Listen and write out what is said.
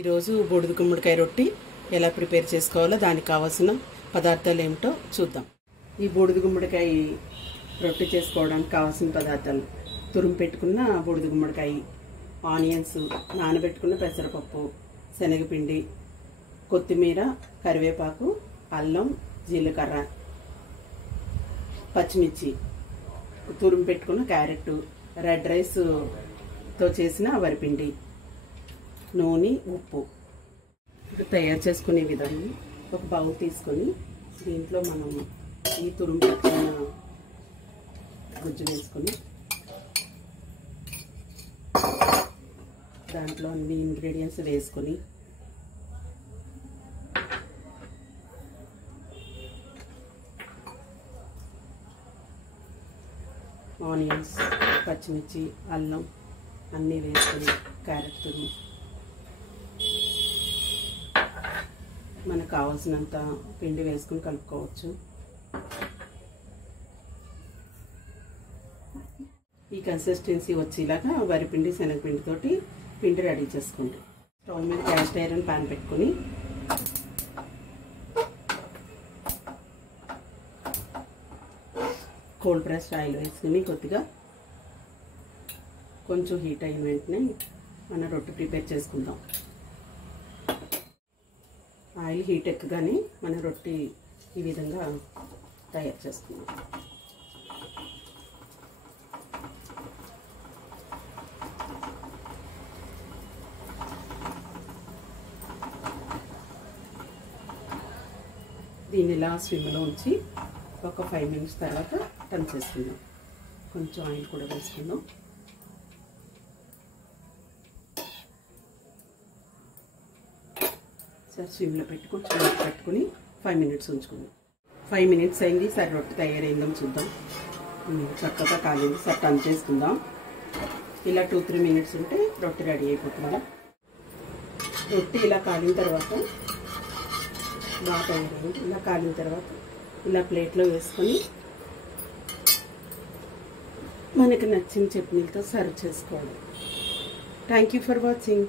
ఈరోజు బూడిద గుమ్మడికాయ రొట్టి ఎలా ప్రిపేర్ చేసుకోవాలో దానికి కావాల్సిన పదార్థాలు ఏమిటో చూద్దాం. ఈ బూడిద గుమ్మడికాయ రొట్టి చేసుకోవడానికి కావాల్సిన పదార్థాలు: తురుము పెట్టుకున్న బూడిద గుమ్మడికాయ, ఆనియన్స్, నానబెట్టుకున్న పెసరపప్పు, శనగపిండి, కొత్తిమీర, కరివేపాకు, అల్లం, జీలకర్ర, పచ్చిమిర్చి, తురుము పెట్టుకున్న క్యారెట్, రెడ్ రైస్తో చేసిన వరిపిండి, నూనె, ఉప్పు. తయారు చేసుకునే విధానం: ఒక బౌల్ తీసుకొని దీంట్లో మనం ఈ తురుము పెట్టుకున్న గుజ్జు వేసుకొని దాంట్లో అన్ని ఇంగ్రీడియంట్స్ వేసుకొని ఆనియన్స్, పచ్చిమిర్చి, అల్లం అన్నీ వేసుకొని క్యారెట్ తురుము, మనకు కావాల్సినంత పిండి వేసుకొని కలుపుకోవచ్చు. ఈ కన్సిస్టెన్సీ వచ్చేలాగా వరిపిండి, శనగపిండితోటి పిండి రెడీ చేసుకోండి. స్టవ్ మీద క్యాస్ట్ ఐరన్ ప్యాన్ పెట్టుకొని కోల్డ్ ప్రెస్డ్ ఆయిల్ వేసుకుని కొద్దిగా కొంచెం హీట్ అయిన వెంటనే మన రొట్టె ప్రిపేర్ చేసుకుందాం. ఆయిల్ హీట్ ఎక్కగానే మన రొట్టి ఈ విధంగా తయారు చేసుకుందాం. దీన్ని ఇలా స్విమ్లో ఉంచి ఒక 5 మినిట్స్ తర్వాత టర్న్ చేసుకుందాం. కొంచెం ఆయిల్ కూడా వేసుకుందాం. సరే, స్విమ్లో పెట్టి కొంచెం పెట్టుకుని 5 మినిట్స్ ఉంచుకుందాం. 5 మినిట్స్ అయింది. సరే, రొట్టె తయారైందో చూద్దాం. చక్కగా కాలింది. సరే, టర్న్ చేసుకుందాం. ఇలా 2-3 మినిట్స్ ఉంటే రొట్టె రెడీ అయిపోతుంది. రొట్టె ఇలా కాలిన తర్వాత బాగా తయారైంది. ఇలా కాలిన తర్వాత ఇలా ప్లేట్లో వేసుకొని మనకి నచ్చిన చట్నీలతో సర్వ్ చేసుకోవాలి. Thank you for watching.